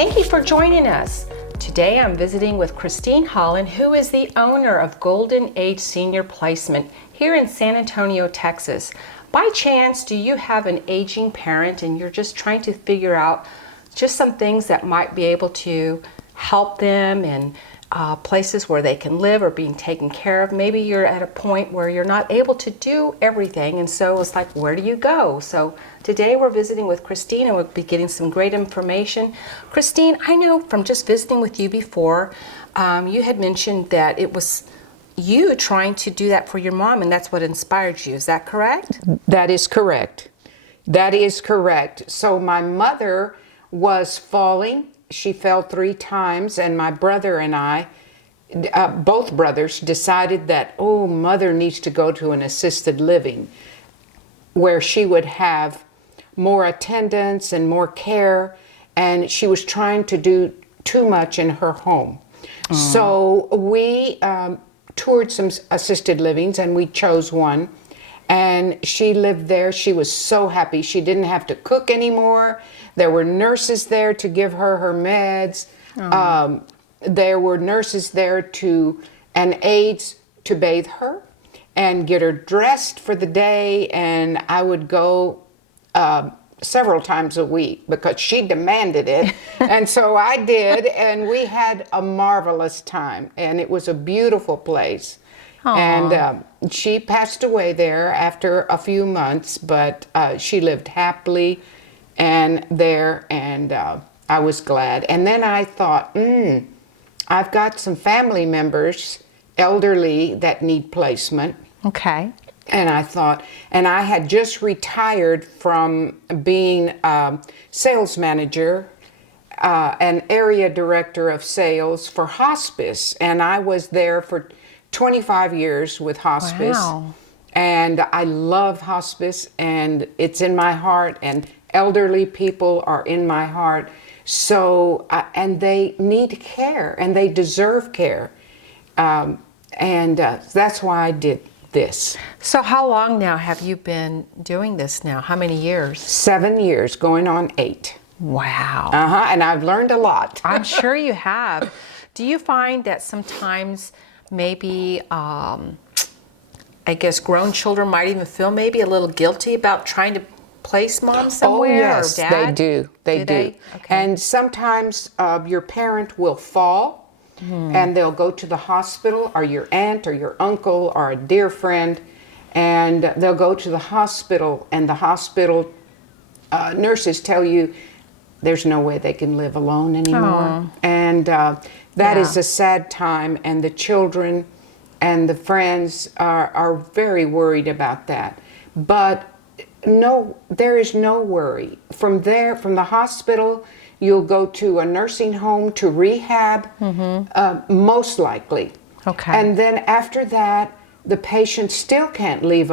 Thank you for joining us. Today I'm visiting with Christine Hollan, who is the owner of Golden Age Senior Placement here in San Antonio, Texas. By chance, do you have an aging parent and you're just trying to figure out just some things that might be able to help them in places where they can live or being taken care of? Maybe you're at a point where you're not able to do everything, and so it's like, where do you go? So today we're visiting with Christine and we'll be getting some great information. Christine, I know from just visiting with you before, you had mentioned that it was you trying to do that for your mom, and that's what inspired you. Is that correct? That is correct. That is correct. So my mother was falling. She fell 3 times, and my brother and I, both brothers, decided that, oh, mother needs to go to an assisted living where she would have more attendance and more care, and she was trying to do too much in her home. So we toured some assisted livings, and we chose one, and she lived there. She was so happy. She didn't have to cook anymore. There were nurses there to give her her meds. There were nurses there and aides to bathe her and get her dressed for the day. And I would go several times a week because she demanded it. And so I did, and we had a marvelous time. And it was a beautiful place. Aww. And she passed away there after a few months, but she lived happily and I was glad. And then I thought, I've got some family members, elderly, that need placement. Okay. And I thought, and I had just retired from being sales manager, an area director of sales for hospice. And I was there for 25 years with hospice. Wow. And I love hospice, and it's in my heart, and elderly people are in my heart. So, and they need care, and they deserve care. That's why I did this. So how long now have you been doing this now? How many years? 7 years, going on 8. Wow. And I've learned a lot. I'm sure you have. Do you find that sometimes maybe, I guess grown children might even feel maybe a little guilty about trying to place mom somewhere? Oh, yes, or dad? they do. They do. Okay. And sometimes your parent will fall and they'll go to the hospital, or your aunt or your uncle or a dear friend, and they'll go to the hospital, and the hospital nurses tell you there's no way they can live alone anymore. And that is a sad time, and the children and the friends are very worried about that. But no, there is no worry. From there, from the hospital, you'll go to a nursing home, to rehab, most likely. Okay. And then after that, the patient still can't live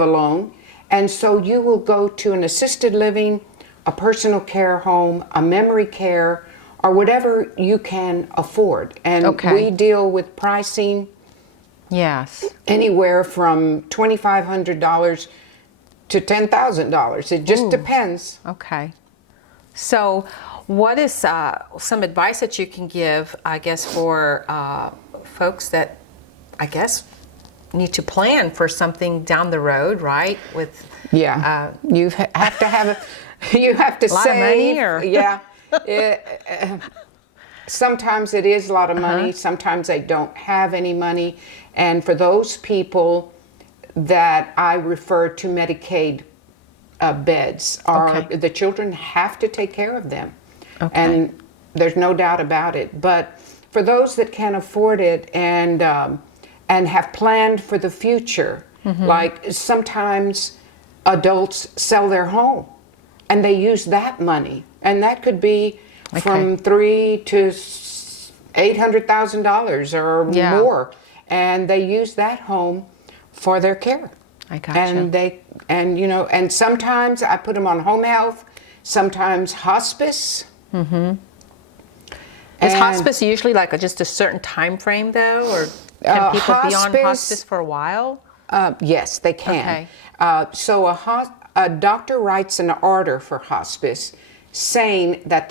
alone, and so you will go to an assisted living, a personal care home, a memory care, or whatever you can afford. And we deal with pricing. Yes. Anywhere from $2,500 to $10,000. It just depends. Okay. So what is some advice that you can give, I guess, for folks that, I guess, need to plan for something down the road, right? With you have to have you have to a lot save. of money, or sometimes it is a lot of money. Sometimes they don't have any money. And for those people that I refer to Medicaid beds, the children have to take care of them. And there's no doubt about it. But for those that can afford it and have planned for the future, like sometimes adults sell their home and they use that money, and that could be from $300,000 to $800,000 or more, and they use that home for their care. I gotcha. And sometimes I put them on home health, sometimes hospice. Is hospice usually like just a certain time frame, though, or can people be on hospice for a while? Yes, they can. So a doctor writes an order for hospice saying that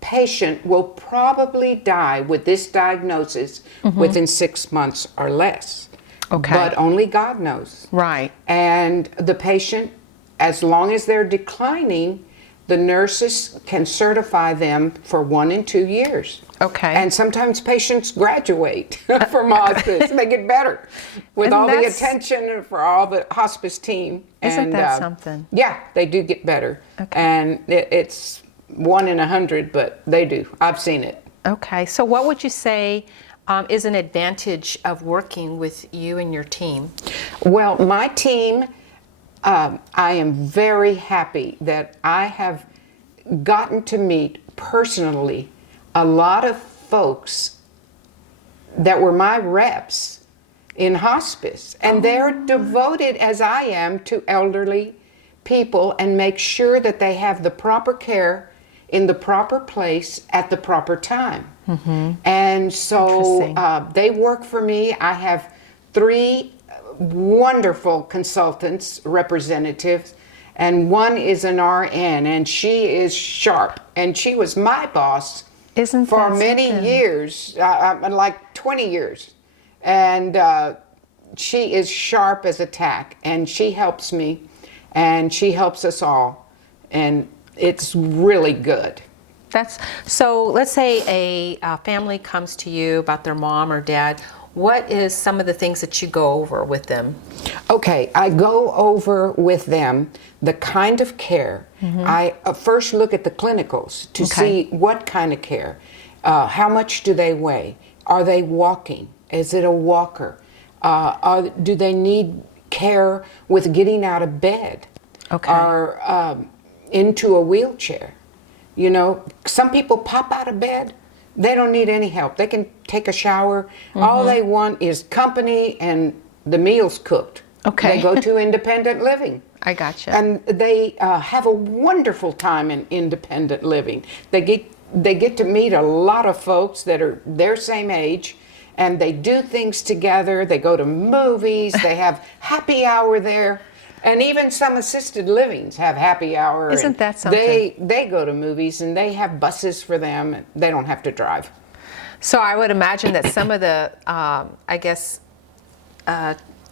patient will probably die with this diagnosis within 6 months or less. Okay. But only God knows. Right. And the patient, as long as they're declining, the nurses can certify them for 1 and 2 years. Okay. And sometimes patients graduate from hospice. They get better with all the attention for all the hospice team. Isn't that something? Yeah, they do get better. Okay. And it's 1 in 100, but they do. I've seen it. Okay. So what would you say is an advantage of working with you and your team? Well, my team, I am very happy that I have gotten to meet personally a lot of folks that were my reps in hospice, and they're devoted as I am to elderly people and make sure that they have the proper care in the proper place at the proper time. And so they work for me. I have 3 wonderful consultants, representatives, and one is an RN, and she is sharp, and she was my boss for many years, like 20 years. And she is sharp as a tack, and she helps me, and she helps us all, and it's really good. So let's say a family comes to you about their mom or dad. What is some of the things that you go over with them? Okay, I go over with them the kind of care. I first look at the clinicals to see what kind of care. How much do they weigh? Are they walking? Is it a walker? Do they need care with getting out of bed? Okay. Or into a wheelchair? You know, some people pop out of bed. They don't need any help. They can take a shower. All they want is company and the meals cooked. Okay. They go to independent living. I gotcha. And they have a wonderful time in independent living. They get to meet a lot of folks that are their same age, and they do things together. They go to movies. They have happy hour there. And even some assisted livings have happy hour. Isn't that something? They go to movies, and they have buses for them, and they don't have to drive. So I would imagine that some of the,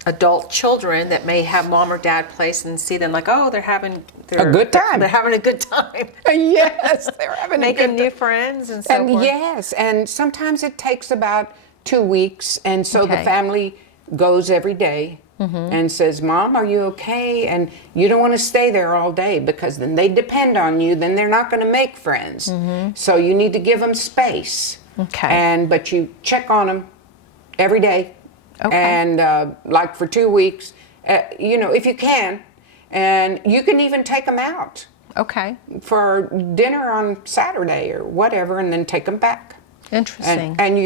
adult children that may have mom or dad place and see them like, oh, they're having a good time. They're having a good time. Yes, they're having making new friends and so forth. Yes, and sometimes it takes about 2 weeks, and so the family goes every day. And says, Mom, are you okay? And you don't want to stay there all day because then they depend on you. Then they're not going to make friends. So you need to give them space. Okay. But you check on them every day. Okay. And like for 2 weeks, if you can. And you can even take them out. Okay. For dinner on Saturday or whatever, and then take them back. Interesting. And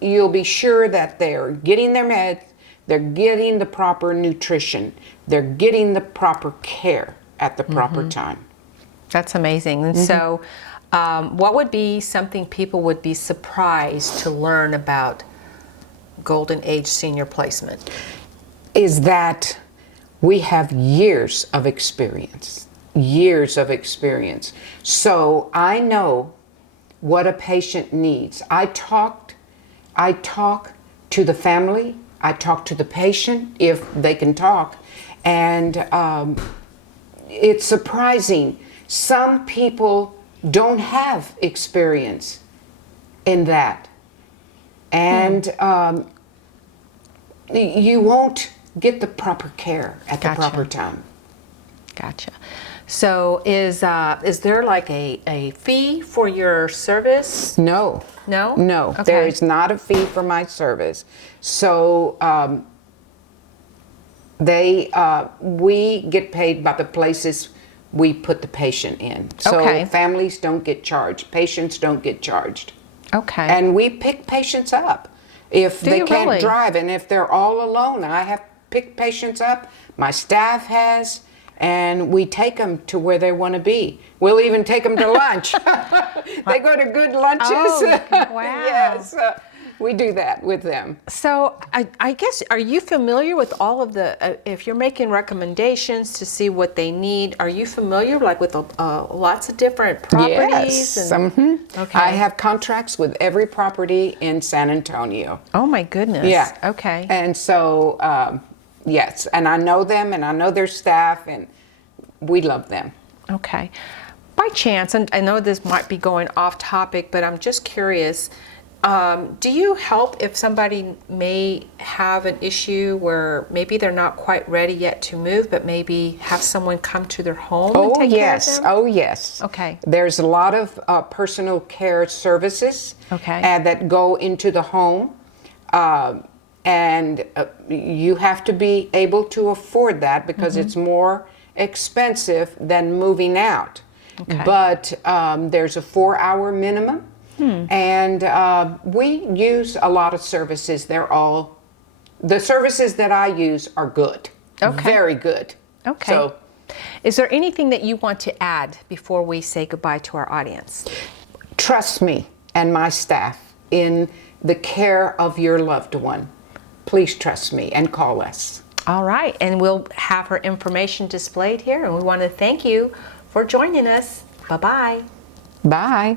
you'll be sure that they're getting their meds. They're getting the proper nutrition. They're getting the proper care at the proper time. That's amazing. And so what would be something people would be surprised to learn about Golden Age Senior Placement? Is that we have years of experience. Years of experience. So I know what a patient needs. I talk to the family. I talk to the patient if they can talk, and it's surprising. Some people don't have experience in that, and you won't get the proper care at the proper time. Gotcha. So is there like a fee for your service? No. No? No, Okay. there is not a fee for my service. So we get paid by the places we put the patient in. So families don't get charged. Patients don't get charged. Okay. And we pick patients up if they can't really? drive. And if they're all alone, I have picked patients up. My staff has. And we take them to where they want to be. We'll even take them to lunch. They go to good lunches. Oh, wow. Yes. we do that with them. So I guess, are you familiar with all of the, if you're making recommendations to see what they need, are you familiar like with lots of different properties? Yes. Okay. I have contracts with every property in San Antonio. Oh my goodness. Yeah. Okay. And so, yes, and I know them and I know their staff and we love them. Okay. By chance, and I know this might be going off topic, but I'm just curious, do you help if somebody may have an issue where maybe they're not quite ready yet to move, but maybe have someone come to their home and take care of them? Oh, yes. Okay. There's a lot of personal care services that go into the home. And you have to be able to afford that because it's more expensive than moving out. Okay. But there's a 4-hour minimum. And we use a lot of services. The services that I use are good. Okay. Very good. Okay. So, is there anything that you want to add before we say goodbye to our audience? trust me and my staff in the care of your loved one. Please trust me and call us. All right, and we'll have her information displayed here, and we want to thank you for joining us. Bye-bye. Bye.